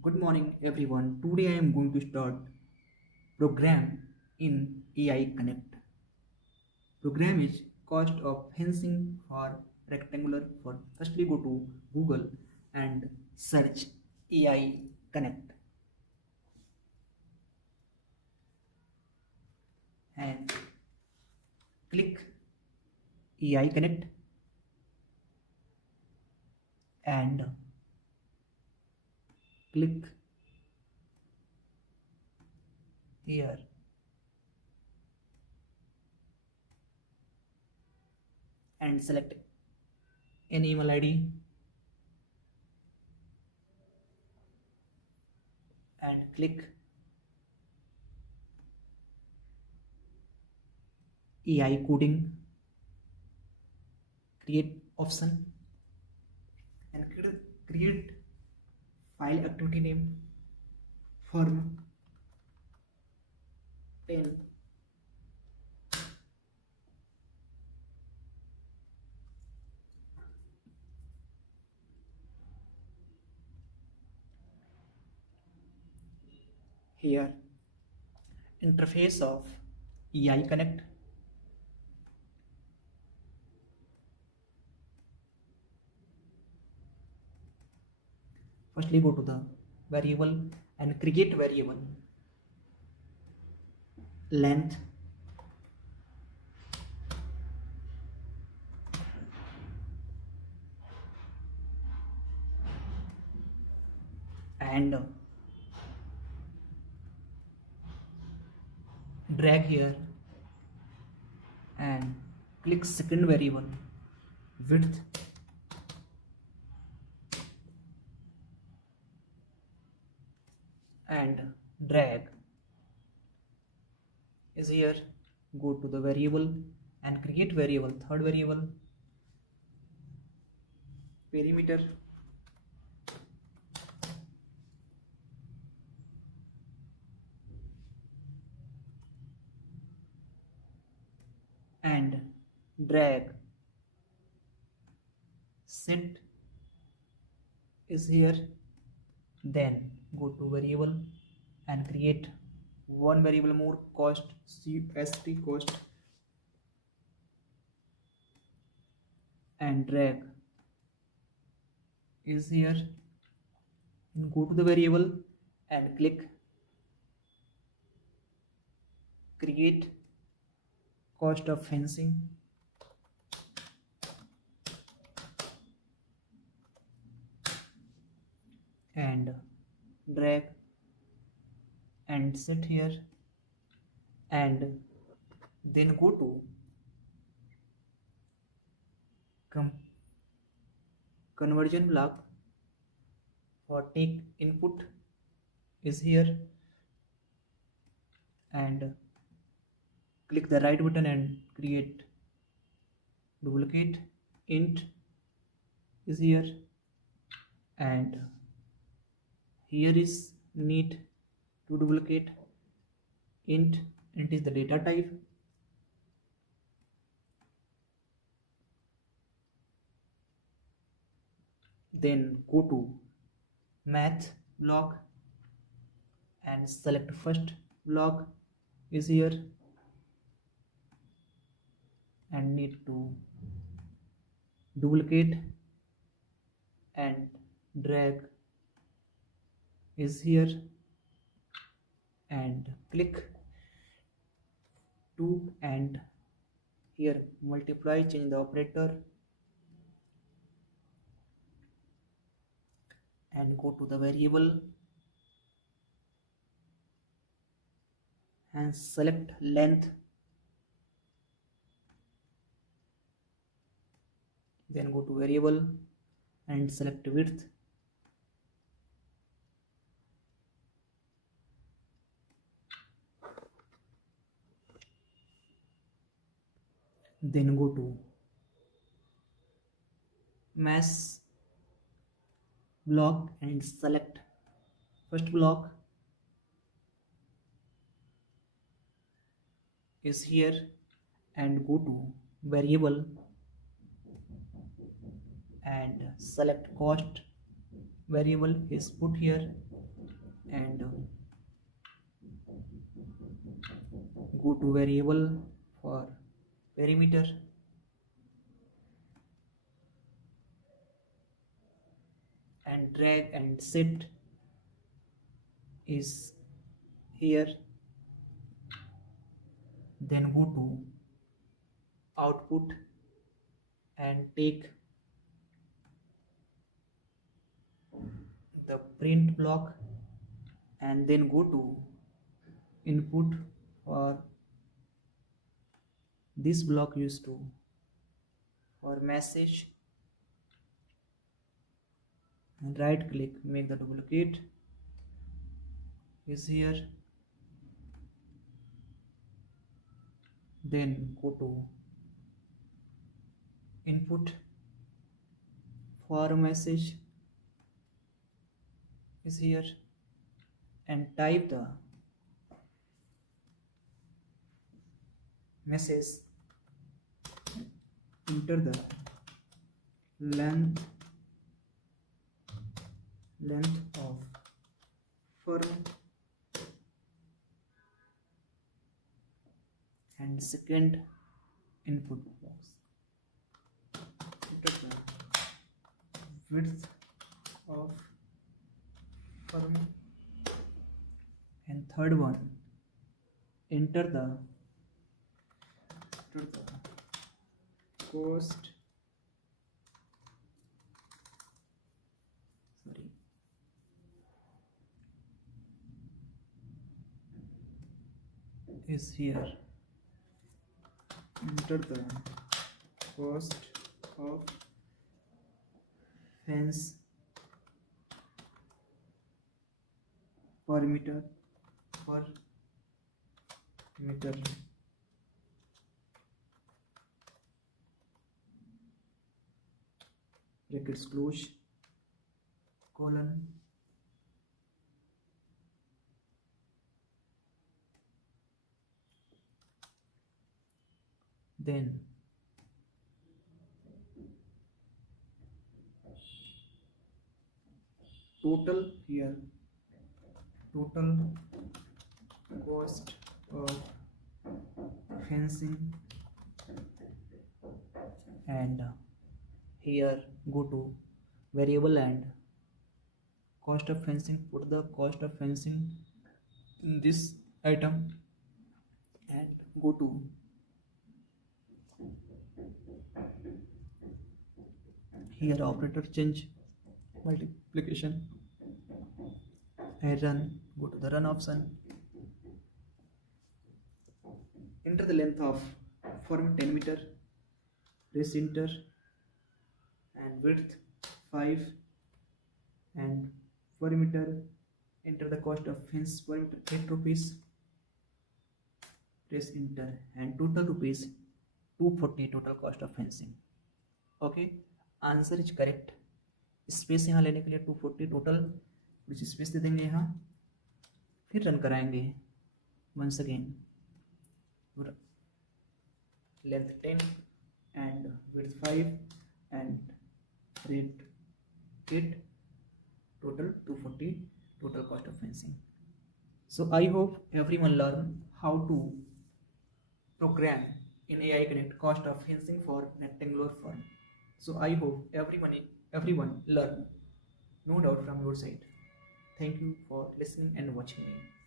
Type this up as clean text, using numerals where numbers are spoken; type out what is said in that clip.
Good morning everyone. Today I am going to start program in AI Connect. Program is cost of fencing for rectangular for firstly go to Google and search AI Connect and click AI Connect and click here and select an email ID and click AI coding create option and create file activity name form 10 here interface of AI Connect. Firstly go to the variable and create variable length and drag here and click second variable width and drag is here. Go to the variable and create variable third variable perimeter and drag set is here. Then go to variable and create one variable more cost cst cost and drag is here and go to the variable and click create cost of fencing and drag and set here and then go to conversion block for take input is here and click the right button and create duplicate int is here and here is need to duplicate int is the data type then go to math block and select first block is here and need to duplicate and drag is here and click 2 and here multiply change the operator and go to the variable and select length then go to variable and select width then go to mass block and select first block is here and go to variable and select cost variable is put here and go to variable for perimeter and drag and set is here. Then go to output and take the print block and then go to input for this block used to for message and right click, make the duplicate is here. Then go to input for message is here and type the message, enter the length of firm and second input box, enter the width of firm and third one enter the cost is here, enter the cost of fence per meter brackets close colon then total here, total cost of fencing and here go to variable and cost of fencing, put the cost of fencing in this item and go to here operator change multiplication and run, go to the run option, enter the length of form 10 meter, press enter and width 5 and per meter, enter the cost of fence per meter 8 rupees, press enter and total rupees 240 total cost of fencing. Okay, answer is correct. Space यहाँ लेने के लिए 240 total कुछ space दे देंगे यहाँ, फिर run कराएंगे once again, length 10 and width 5 and rate 8, total 240 total cost of fencing. So I hope everyone learn how to program in AI Connect cost of fencing for rectangular firm. So I hope everyone learn, no doubt from your side. Thank you for listening and watching me.